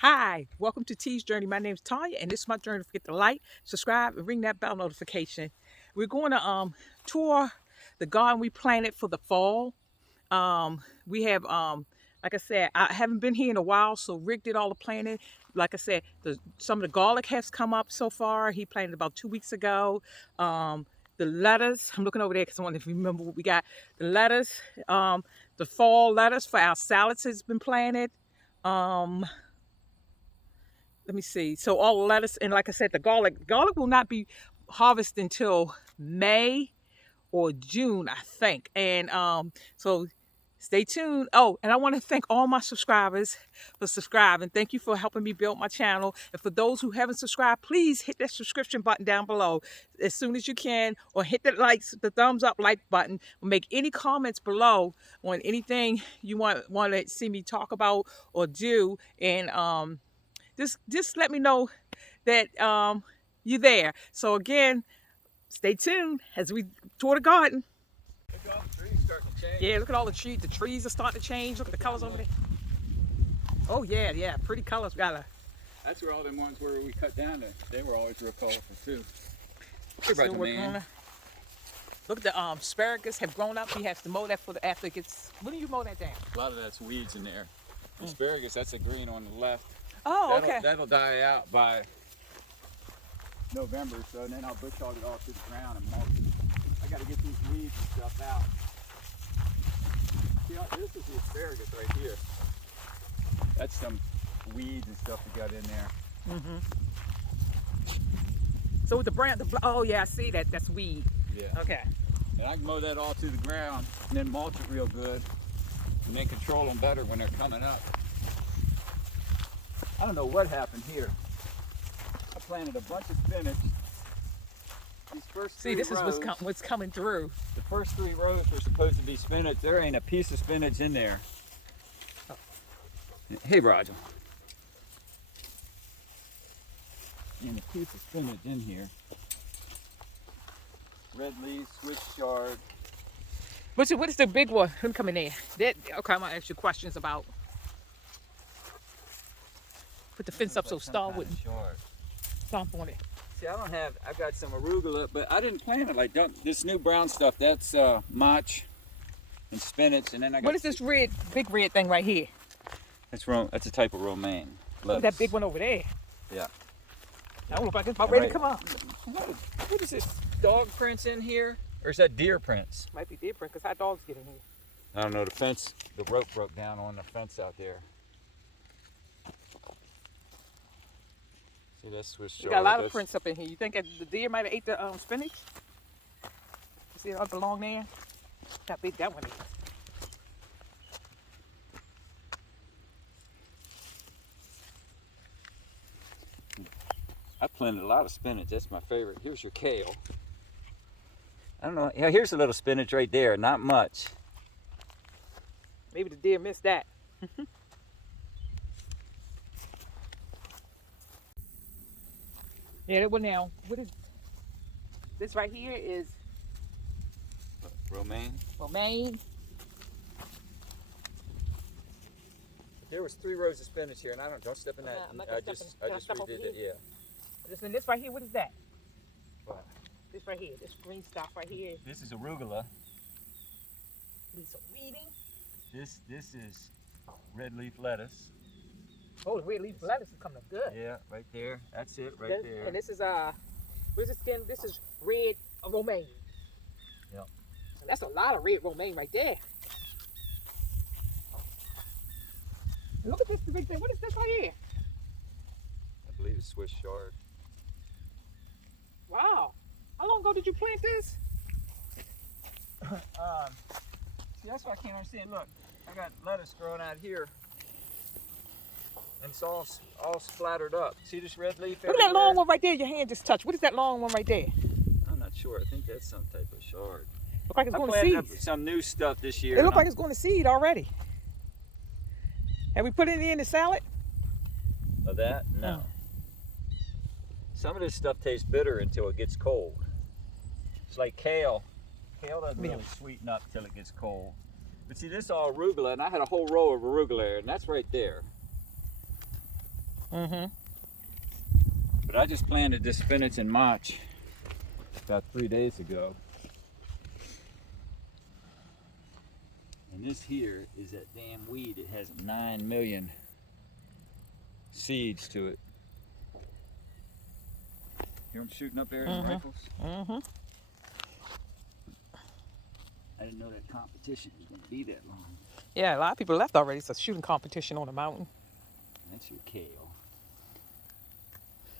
Hi, welcome to T's Journey. My name is Tanya, and this is my journey. Don't forget to like, subscribe, and ring that bell notification. We're going to tour the garden we planted for the fall. We have like I said, I haven't been here in a while, so Rick did all the planting. Like I said, some of the garlic has come up so far. He planted about 2 weeks ago. The lettuce, I'm looking over there because I want to remember what we got. The lettuce, the fall lettuce for our salads has been planted. Um, let me see. So all the lettuce and like I said, the garlic. Garlic will not be harvested until May or June, I think. And so stay tuned. Oh, and I want to thank all my subscribers for subscribing. Thank you for helping me build my channel. And for those who haven't subscribed, please hit that subscription button down below as soon as you can, or hit the thumbs up like button, or make any comments below on anything you want to see me talk about or do. And just let me know that you're there. So again, stay tuned as we tour the garden. Look at all the trees starting to change. Yeah, look at all the trees. The trees are starting to change. Look at the colors over there. Oh yeah, pretty colors. That's where all them ones were we cut down. They were always real colorful too. Still working on it. Look at the asparagus have grown up. He has to mow that after it gets. When do you mow that down? A lot of that's weeds in there. Asparagus, that's a green on the left. Oh, okay. That'll die out by November, so then I'll bush hog it all to the ground and mulch it. I got to get these weeds and stuff out. See, this is the asparagus right here. That's some weeds and stuff we got in there. So with the brown, oh yeah, I see that. That's weed. Yeah. Okay. And I can mow that all to the ground and then mulch it real good and then control them better when they're coming up. I don't know what happened here. I planted a bunch of spinach. These first See, three this rows, is what's coming through. the first 3 rows were supposed to be spinach. There ain't a piece of spinach in there. Oh. Hey, Roger. And a piece of spinach in here. Red leaves, Swiss chard. What is the big one? Him coming in. Okay, I'm gonna ask you questions about. Put the fence up so Star wouldn't stomp on it. See, I've got some arugula, but I didn't plant it like this new brown stuff. That's mach and spinach, and then I got. What is this big red thing right here? That's a type of romaine. Oh, that big one over there. Yeah. I look like it's about ready to come up. What is this? Dog prints in here, or is that deer prints? Might be different because how dogs get in here. I don't know. The rope broke down on the fence out there. See, that's Swiss chard. You got a lot of prints up in here. You think that the deer might have ate the spinach? You see it all belong there? How big that one is. I planted a lot of spinach. That's my favorite. Here's your kale. I don't know. Yeah, here's a little spinach right there. Not much. Maybe the deer missed that. Yeah, that one now. What is this right here? Is Romaine. romaine. There was 3 rows of spinach here, and don't step in that. I'm not I gonna just step over redid it. here. Yeah. This right here, what is that? What? This right here, this green stuff right here. This is arugula. Needs some weeding. This is red leaf lettuce. Oh, the red leaf lettuce is coming up good. Yeah, right there. That's it, right there. And this is where's the skin? This is red romaine. Yep. And that's a lot of red romaine right there. And look at this big thing. What is this right here? I believe it's Swiss chard. Wow. How long ago did you plant this? See, that's what I can't understand. Look, I got lettuce growing out here, and it's all splattered up. See this red leaf? Look at that long one right there. Your hand just touched. What is that long one right there? I'm not sure. I think that's some type of chard. Look like it's I going to planted seed. some new stuff this year. It looks like it's going to seed already. Have we put any in the salad? Of that? No. Some of this stuff tastes bitter until it gets cold. It's like kale. Kale doesn't really sweeten up till it gets cold. But see, this is all arugula, and I had a whole row of arugula there, and that's right there. Mm-hmm. But I just planted this spinach in March about 3 days ago. And this here is that damn weed. It has 9 million seeds to it. Hear them shooting up there in rifles? Mm-hmm. I didn't know that competition was going to be that long. Yeah, a lot of people left already. It's a shooting competition on the mountain. That's your kale.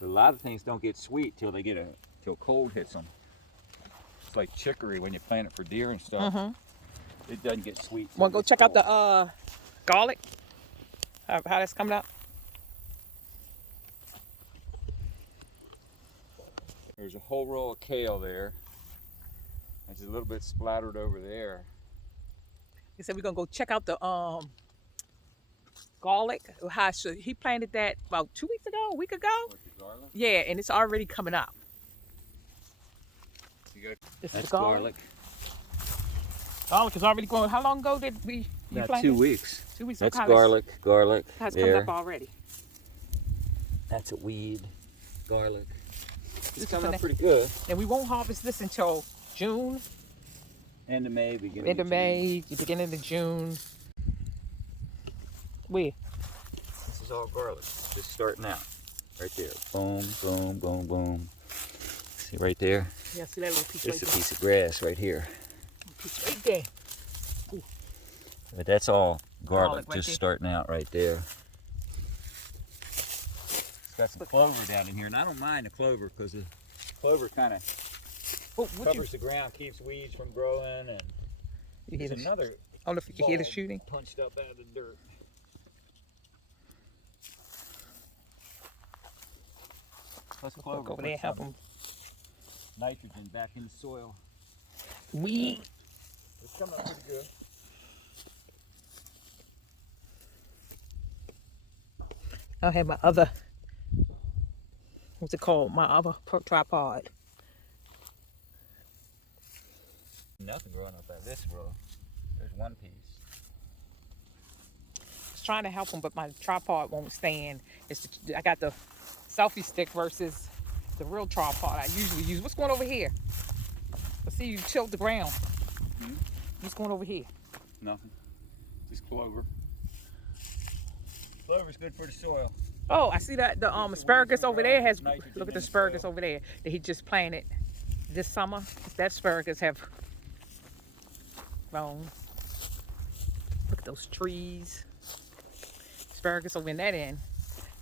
But a lot of things don't get sweet till cold hits them. It's like chicory when you plant it for deer and stuff. Mm-hmm. It doesn't get sweet. Want to go check out the garlic? How that's coming up? There's a whole row of kale there. There's a little bit splattered over there. He said we're gonna go check out the garlic. He planted that about 2 weeks ago, a week ago. What, the garlic? Yeah, and it's already coming up. This That's is the garlic. Garlic is already growing. How long ago did you About plant 2 it? weeks. 2 weeks. That's How garlic. Has there. come up already. That's a weed. Garlic. It's This coming is up pretty good. And we won't harvest this until June. End of May, beginning End of June. May, the beginning of June. Where? This is all garlic. Just starting out. Right there. Boom, boom, boom, boom. See right there? Yeah, see that little piece Just right a piece of grass right here. Piece right there. But that's all garlic, Right just there. starting out right there. It's got some clover down in here, and I don't mind the clover because the clover kind of covers the ground, keeps weeds from growing, and there's another I don't know if you can hear the shooting. punched up out of the dirt. Let's clover. Go over there and help them. Nitrogen back in the soil. Weed. It's coming up pretty good. I have my other, what's it called? My other tripod. Nothing growing up out of this row. There's one piece. I was trying to help them, but my tripod won't stand. I got the selfie stick versus the real tripod I usually use. What's going over here? I see you tilled the ground. Hmm? What's going over here? Nothing. Just clover. Clover's good for the soil. Oh, I see that the asparagus over there has. Nitrogen Look at in the the asparagus soil. over there that he just planted this summer. That asparagus have grown. Look at those trees. Asparagus over in that end.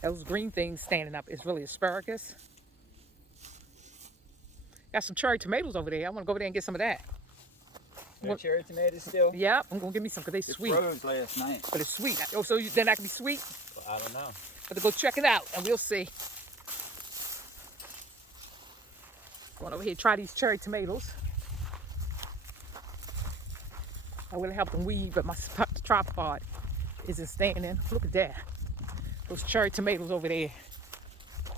Those green things standing up is really asparagus. Got some cherry tomatoes over there. I want to go over there and get some of that. There are cherry tomatoes still? Yeah, I'm gonna give me some because they're It sweet. froze last night. But it's sweet. Oh, so then that can be sweet. Well, I don't know. But to go check it out and we'll see. Going over here, try these cherry tomatoes. I would help them weed, but my tripod isn't standing. Look at that. Those cherry tomatoes over there.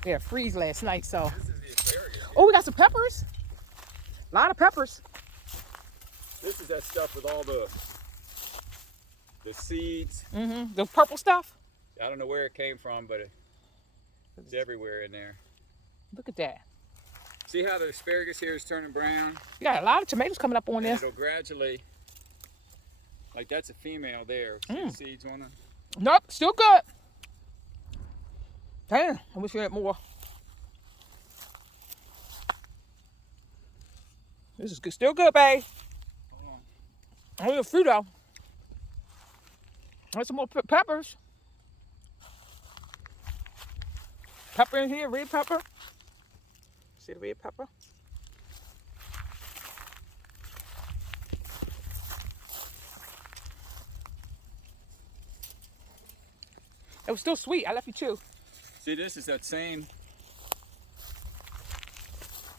They had freeze last night, so. This is the asparagus. Oh, we got some peppers. A lot of peppers. This is that stuff with all the seeds. Mm-hmm. The purple stuff. I don't know where it came from, but it's everywhere in there. Look at that. See how the asparagus here is turning brown? You got a lot of tomatoes coming up on And this. it'll gradually, like that's a female there. See the seeds on it? Nope, still good. Damn, I wish we had more. This is good. Still good, babe. Only a few though. There's some more peppers. Pepper in here, red pepper. See the red pepper? It was still sweet. I left you two. See, this is that same.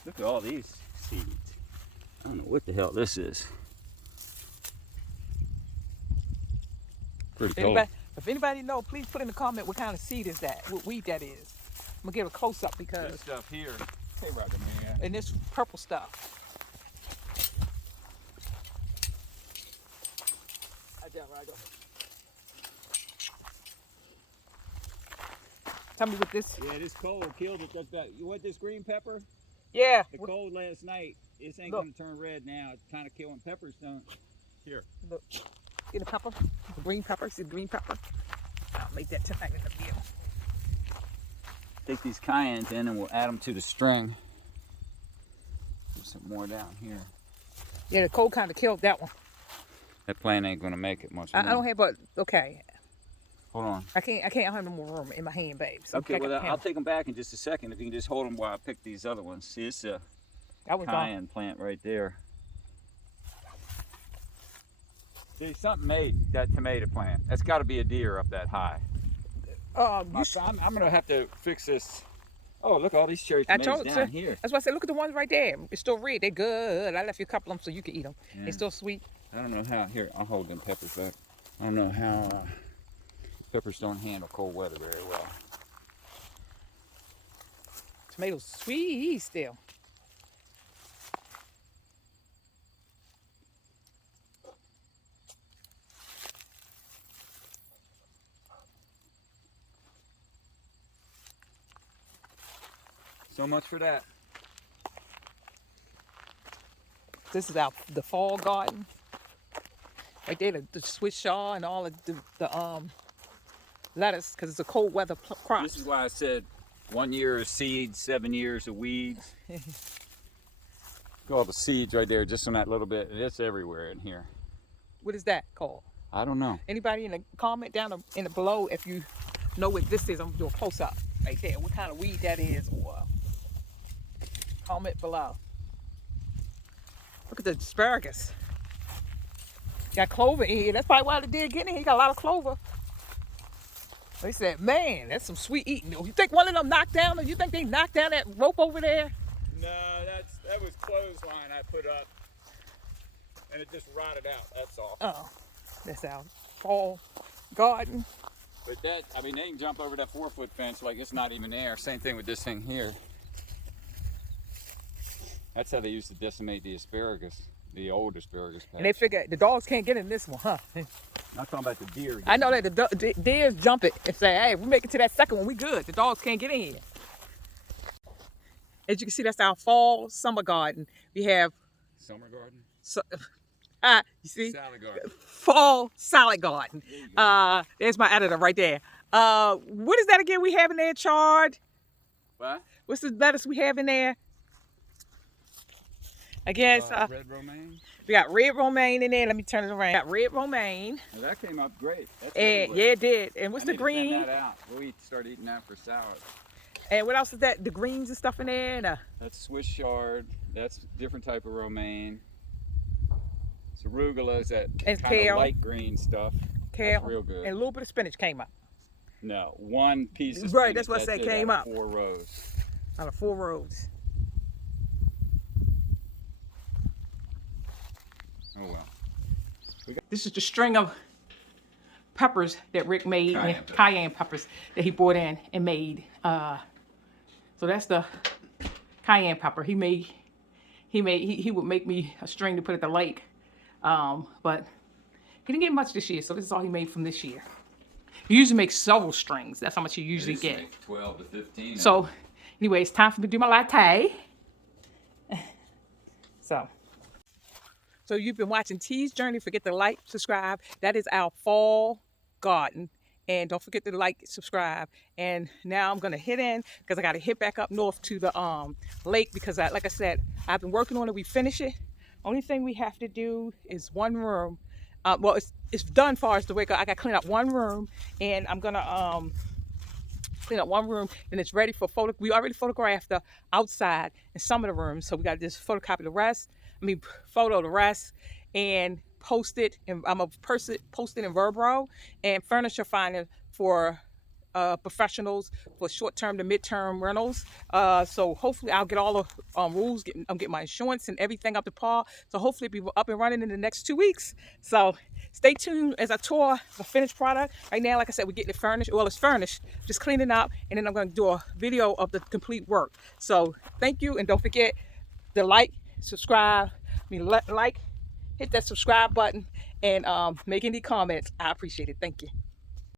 Look at all these seeds. I don't know what the hell this is. Pretty cool. If anybody know, please put in the comment what kind of seed is that, what weed that is. I'm gonna give a close up because. This stuff here. Hey, Roger, man. And this purple stuff. Tell me what this. Yeah, this cold killed it. You want this green pepper? Yeah. The cold last night. This ain't gonna turn red now. It's kind of killing peppers, don't. Here. Look. See the pepper? The green pepper. See the green pepper? I'll make that tonight in the meal. Take these cayennes in and we'll add them to the string. Put some more down here. Yeah, the cold kind of killed that one. That plant ain't gonna make it much more. I don't have, but okay. Hold on. I can't have no more room in my hand, babe. So Okay, well, I'll take them back in just a second. If you can just hold them while I pick these other ones. See, it's a cayenne plant right there. See, something made that tomato plant. That's got to be a deer up that high. I'm gonna have to fix this. Oh, look, all these cherry tomatoes down here. That's why I said, look at the ones right there. It's still red. They're good. I left you a couple of them so you can eat them. Yeah. They're still sweet. I don't know how. Here, I'll hold them peppers back. I don't know how. Peppers don't handle cold weather very well. Tomatoes sweet still. So much for that. This is the fall garden. Right there, the Swiss chaw and all of the lettuce, because it's a cold weather crop. This is why I said 1 year of seeds, 7 years of weeds. Look at all the seeds right there, just on that little bit. It's everywhere in here. What is that called? I don't know. Anybody in the comment down in the below if you know what this is? I'm gonna do a close up right there. What kind of weed that is, or comment below. Look at the asparagus. Got clover in here. That's probably why the deer getting in here. He got a lot of clover. They said, man, that's some sweet eating. You think one of them knocked down, or you think they knocked down that rope over there? No, that was clothesline I put up, and it just rotted out. That's all. Oh, that's our fall garden. But that, I mean, they can jump over that 4-foot fence like it's not even there. Same thing with this thing here. That's how they used to decimate the asparagus, the old asparagus patch. And they figure the dogs can't get in this one, huh? I'm talking about the deer. I know that the deers jump it and say, hey, we make it to that second one, we good. The dogs can't get in here. As you can see, that's our fall summer garden. We have... Summer garden? You see? Salad garden. Fall salad garden. There's my editor right there. What is that again we have in there, Chard? What? What's the lettuce we have in there? I guess red romaine. We got red romaine in there. Let me turn it around. Got red romaine. Well, that came up great. That's yeah, it did. And what's the green? Send that out. We'll start eating that for salad. And what else is that? The greens and stuff in there. And, that's Swiss chard. That's a different type of romaine. It's arugula. Is that kind of light green stuff. Kale. That's real good. And a little bit of spinach came up. No, one piece of spinach. Right, that's what I said came up. 4 rows. Out of 4 rows. Oh well. This is the string of peppers that Rick made, cayenne peppers that he brought in and made. So that's the cayenne pepper he would make me a string to put at the lake, but he didn't get much this year. So this is all he made from this year. He usually makes several strings. That's how much you usually get. 12 to 15. So anyway, it's time for me to do my latte. So you've been watching T's Journey. Forget to like, subscribe. That is our fall garden. And don't forget to like, subscribe. And now I'm going to hit in because I got to hit back up north to the lake because, like I said, I've been working on it. We finish it. Only thing we have to do is one room. Well, it's done far as the way I got to clean up one room. And I'm going to clean up one room. And it's ready for photo. We already photographed the outside in some of the rooms. So we got to just photocopy the rest. Photo the rest and post it. And I'm gonna post it in Verbro and furniture finder for professionals for short-term to mid-term rentals. So hopefully I'll get all the rules. I'm getting my insurance and everything up to par. So hopefully it'll be up and running in the next 2 weeks. So stay tuned as I tour the finished product. Right now, like I said, we're getting it furnished. Well, it's furnished, just cleaning up, and then I'm going to do a video of the complete work. So thank you, and don't forget to like, subscribe, hit that subscribe button, and make any comments. I appreciate it. Thank you.